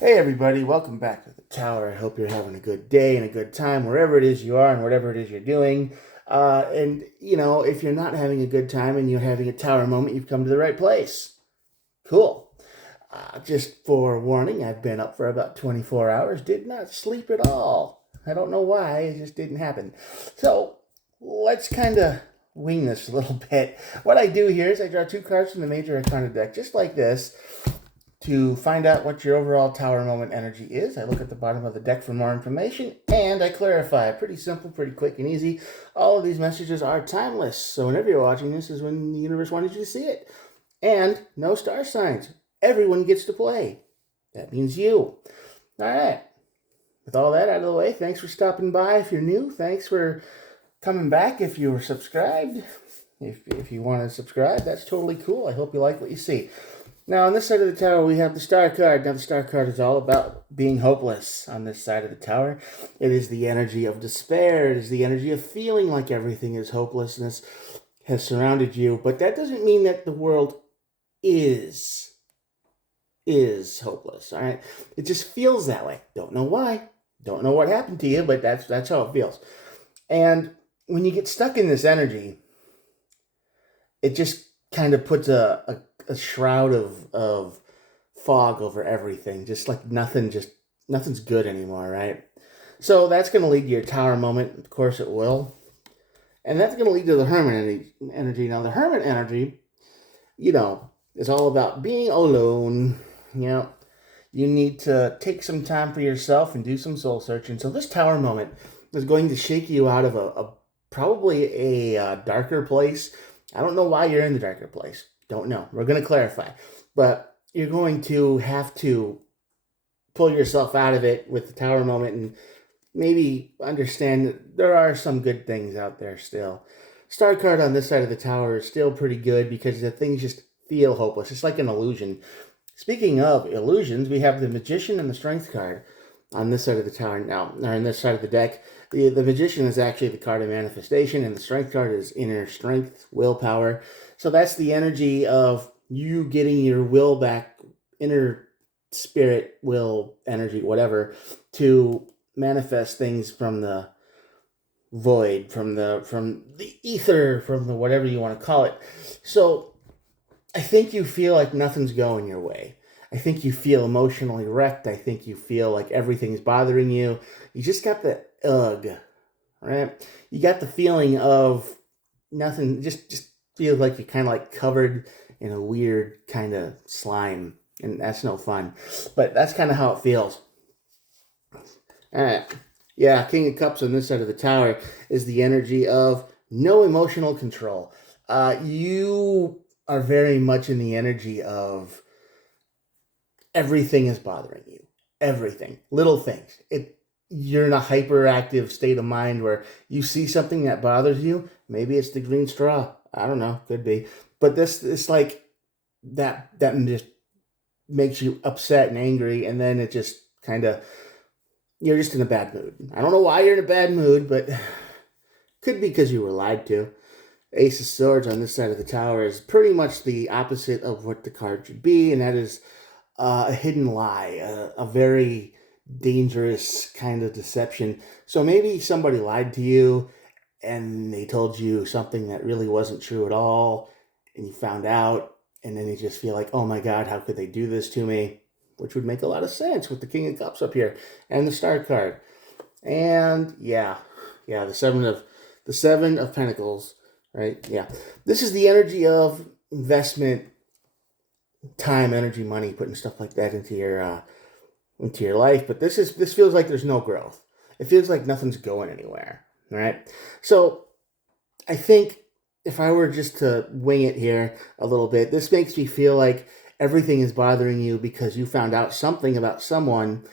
Hey everybody, welcome back to the tower. I hope you're having a good day and a good time wherever it is you are and whatever it is you're doing. If you're not having a good time and you're having a tower moment, you've come to the right place. Cool. Just for warning, I've been up for about 24 hours, did not sleep at all. I don't know why, it just didn't happen. So let's kind of wing this a little bit. What I do here is I draw two cards from the Major Arcana deck, just like this. To find out what your overall tower moment energy is, I look at the bottom of the deck for more information, and I clarify. Pretty simple, pretty quick and easy. All of these messages are timeless, so whenever you're watching this is when the universe wanted you to see it. And no star signs. Everyone gets to play. That means you. All right. With all that out of the way, thanks for stopping by. If you're new, thanks for coming back. If you were subscribed, if you want to subscribe, that's totally cool. I hope you like what you see. Now, on this side of the tower, we have the star card. Now, the star card is all about being hopeless on this side of the tower. It is the energy of despair. It is the energy of feeling like everything is hopelessness has surrounded you. But that doesn't mean that the world is hopeless, all right? It just feels that way. Don't know why. Don't know what happened to you, but that's how it feels. And when you get stuck in this energy, it just kind of puts a shroud of fog over everything, just like nothing's good anymore, right? So that's going to lead to your tower moment. Of course it will. And that's going to lead to the hermit energy. Now, the hermit energy, is all about being alone. You need to take some time for yourself and do some soul searching. So this tower moment is going to shake you out of probably a darker place. I don't know why you're in the darker place. Don't know. We're going to clarify. But you're going to have to pull yourself out of it with the tower moment and maybe understand that there are some good things out there still. Star card on this side of the tower is still pretty good because the things just feel hopeless. It's like an illusion. Speaking of illusions, we have the Magician and the Strength card on this side of the tower now, or on this side of the deck. The Magician is actually the card of manifestation, and the Strength card is inner strength, willpower. So that's the energy of you getting your will back, inner spirit, will, energy, whatever, to manifest things from the void, from the ether, from the whatever you want to call it. So I think you feel like nothing's going your way. I think you feel emotionally wrecked. I think you feel like everything's bothering you. You just got the ugh, right? You got the feeling of nothing, just feels like you're kind of like covered in a weird kind of slime, and that's no fun. But that's kind of how it feels. All right. Yeah, King of Cups on this side of the tower is the energy of no emotional control. You are very much in the energy of everything is bothering you. Everything. Little things. You're in a hyperactive state of mind where you see something that bothers you. Maybe it's the green straw. I don't know. Could be. But this it's like that just makes you upset and angry, and then it just kind of you're just in a bad mood. I don't know why you're in a bad mood, but could be because you were lied to. Ace of Swords on this side of the tower is pretty much the opposite of what the card should be, and that is a hidden lie, a very dangerous kind of deception. So maybe somebody lied to you and they told you something that really wasn't true at all, and you found out, and then you just feel like, oh my God, how could they do this to me? Which would make a lot of sense with the King of Cups up here and the Star card. And yeah, the Seven of Pentacles, right? Yeah. This is the energy of investment, time, energy, money, putting stuff like that into your life. But this feels like there's no growth. It feels like nothing's going anywhere, right? So I think if I were just to wing it here a little bit, this makes me feel like everything is bothering you because you found out something about someone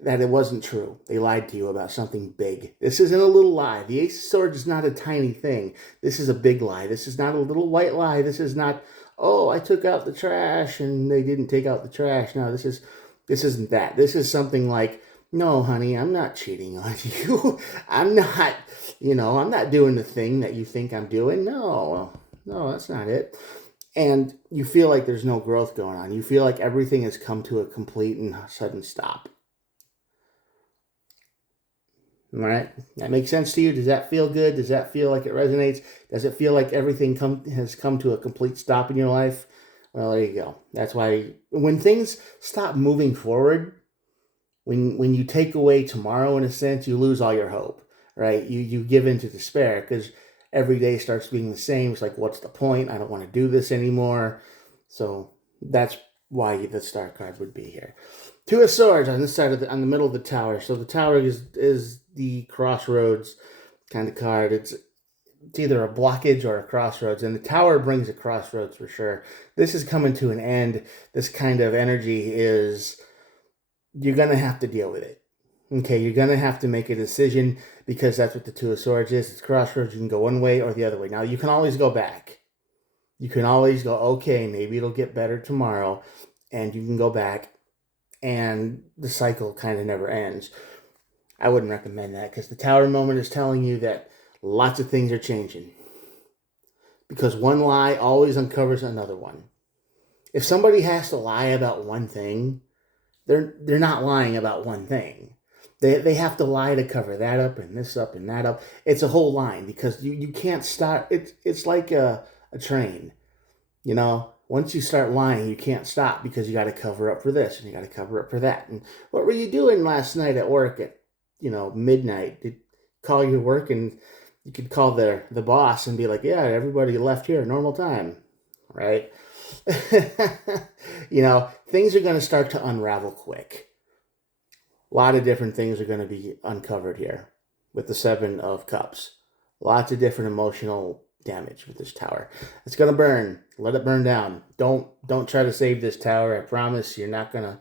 that it wasn't true. They lied to you about something big. This isn't a little lie. The Ace of Swords is not a tiny thing. This is a big lie. This is not a little white lie. This is not, oh, I took out the trash and they didn't take out the trash. No, this isn't that. This is something like, no, honey, I'm not cheating on you. I'm not doing the thing that you think I'm doing. No, that's not it. and you feel like there's no growth going on. You feel like everything has come to a complete and sudden stop. All right, that makes sense to you? Does that feel good? Does that feel like it resonates? Does it feel like everything has come to a complete stop in your life? Well, there you go. That's why when things stop moving forward, when you take away tomorrow, in a sense, you lose all your hope, right? You give into despair because every day starts being the same. It's like, what's the point? I don't want to do this anymore. So that's why the star card would be here. Two of Swords on this side on the middle of the tower. So the tower is the crossroads kind of card. It's either a blockage or a crossroads, and the tower brings a crossroads for sure. This is coming to an end. This kind of energy is, you're gonna have to deal with it. Okay, you're gonna have to make a decision because that's what the Two of Swords is. It's crossroads. You can go one way or the other way. Now you can always go back. You can always go, okay, maybe it'll get better tomorrow, and you can go back, and the cycle kind of never ends. I wouldn't recommend that because the tower moment is telling you that lots of things are changing. Because one lie always uncovers another one. If somebody has to lie about one thing, they're not lying about one thing. They have to lie to cover that up and this up and that up. It's a whole line because you can't stop. It's like a train. You know, once you start lying, you can't stop because you got to cover up for this and you got to cover up for that. And what were you doing last night at work at, midnight? Did call your work, and you could call the boss and be like, yeah, everybody left here at normal time, right? Things are going to start to unravel quick. A lot of different things are going to be uncovered here with the Seven of Cups. Lots of different emotional damage with this tower. It's going to burn. Let it burn down. Don't try to save this tower. I promise you're going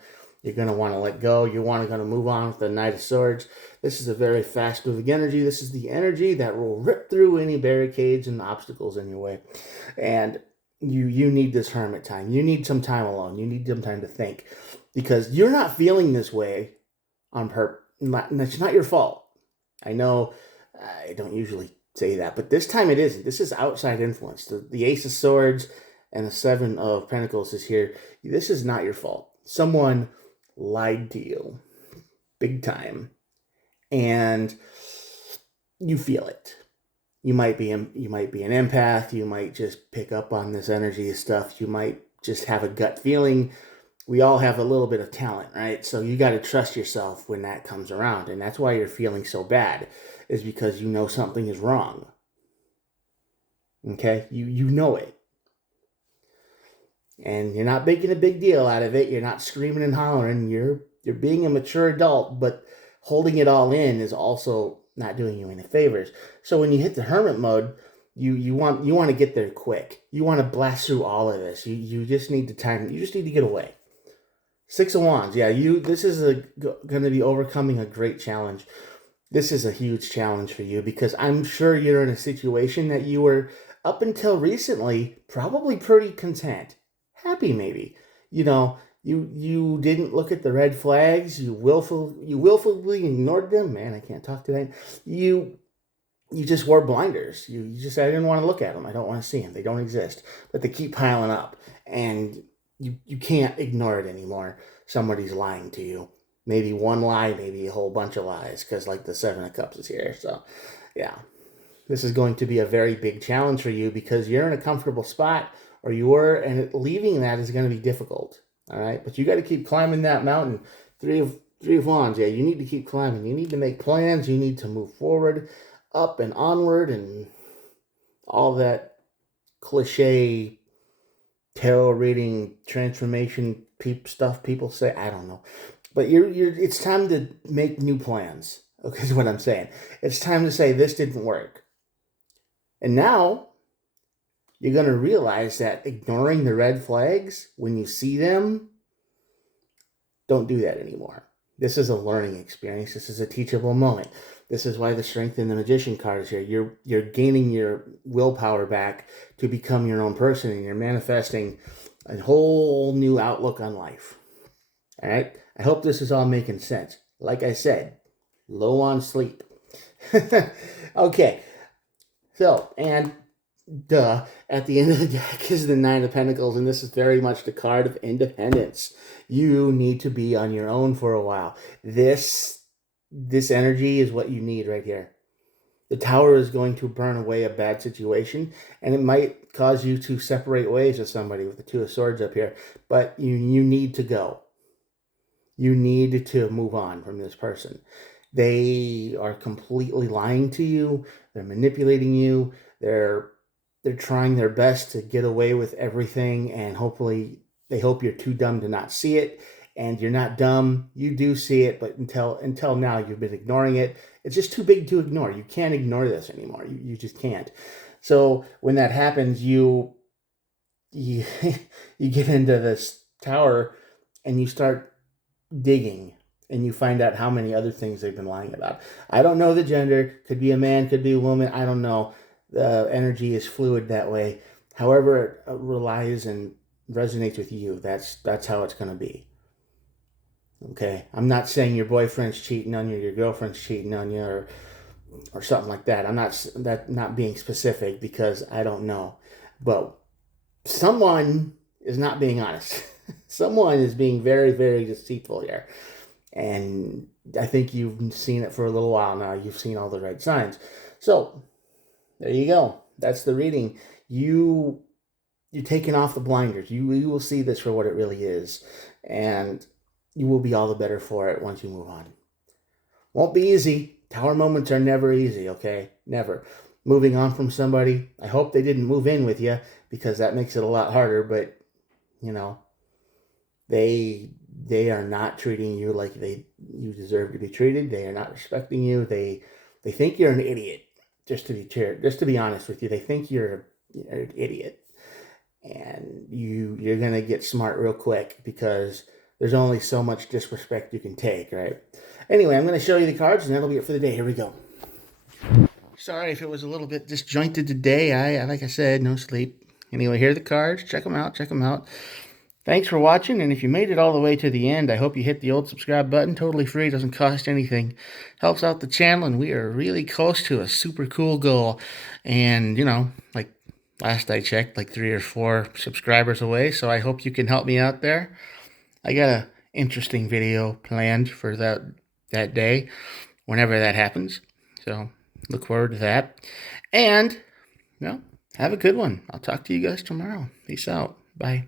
to want to let go. You're going to move on with the Knight of Swords. This is a very fast moving energy. This is the energy that will rip through any barricades and obstacles in your way. And you need this hermit time. You need some time alone. You need some time to think because you're not feeling this way on purpose. It's not your fault. I know I don't usually say that, but this time it isn't. This is outside influence. The Ace of Swords and the Seven of Pentacles is here. This is not your fault. Someone lied to you big time, and you feel it. You might be an empath. You might just pick up on this energy stuff. You might just have a gut feeling. We all have a little bit of talent, right? So you got to trust yourself when that comes around. And that's why you're feeling so bad, is because you know something is wrong. Okay? You know it. And you're not making a big deal out of it. You're not screaming and hollering. You're being a mature adult, but holding it all in is also not doing you any favors. So when you hit the hermit mode, you want to get there quick. You want to blast through all of this. You just need the time. You just need to get away. Six of Wands. Yeah, this is going to be overcoming a great challenge. This is a huge challenge for you because I'm sure you're in a situation that you were, up until recently, probably pretty content. Happy, maybe. You didn't look at the red flags. You willfully ignored them. Man, I can't talk today. You just wore blinders. You just said, I didn't want to look at them. I don't want to see them. They don't exist. But they keep piling up. And you can't ignore it anymore. Somebody's lying to you. Maybe one lie, maybe a whole bunch of lies. Because like the Seven of Cups is here. So, yeah. This is going to be a very big challenge for you because you're in a comfortable spot. Or you were. And leaving that is going to be difficult. All right, but you got to keep climbing that mountain. Three of Wands. Yeah, you need to keep climbing. You need to make plans. You need to move forward, up and onward, and all that cliche tarot reading transformation stuff people say. I don't know, but it's time to make new plans. Okay, is what I'm saying. It's time to say this didn't work, and now you're going to realize that ignoring the red flags when you see them, don't do that anymore. This is a learning experience. This is a teachable moment. This is why the Strength in the Magician card is here. You're gaining your willpower back to become your own person, and you're manifesting a whole new outlook on life. All right? I hope this is all making sense. Like I said, low on sleep. Okay. So, and duh, at the end of the deck is the Nine of Pentacles, and this is very much the card of independence. You need to be on your own for a while. This energy is what you need right here. The Tower is going to burn away a bad situation, and it might cause you to separate ways with somebody with the Two of Swords up here, but you need to go. You need to move on from this person. They are completely lying to you. They're manipulating you. They're trying their best to get away with everything, and hopefully they hope you're too dumb to not see it. And you're not dumb. You do see it, but until now you've been ignoring it. It's just too big to ignore. You can't ignore this anymore. You just can't. So when that happens, you you get into this tower and you start digging, and you find out how many other things they've been lying about. I don't know the gender. Could be a man, could be a woman. I don't know. The energy is fluid that way. However it relies and resonates with you, that's how it's going to be. Okay? I'm not saying your boyfriend's cheating on you, your girlfriend's cheating on you, or something like that. I'm not being specific because I don't know. But someone is not being honest. Someone is being very, very deceitful here. And I think you've seen it for a little while now. You've seen all the right signs. So there you go. That's the reading. You're taking off the blinders. You will see this for what it really is. And you will be all the better for it once you move on. Won't be easy. Tower moments are never easy, okay? Never. Moving on from somebody, I hope they didn't move in with you, because that makes it a lot harder, but, you know, they are not treating you like you deserve to be treated. They are not respecting you. They think you're an idiot, just to be honest with you. They think you're an idiot. And you're going to get smart real quick, because there's only so much disrespect you can take, right? Anyway, I'm going to show you the cards, and that'll be it for the day. Here we go. Sorry if it was a little bit disjointed today. I like I said, no sleep. Anyway, here are the cards. Check them out. Check them out. Thanks for watching, and if you made it all the way to the end, I hope you hit the old subscribe button. Totally free, doesn't cost anything. Helps out the channel, and we are really close to a super cool goal. And, you know, like last I checked, like 3 or 4 subscribers away, so I hope you can help me out there. I got an interesting video planned for that day, whenever that happens. So look forward to that. And, you know, have a good one. I'll talk to you guys tomorrow. Peace out. Bye.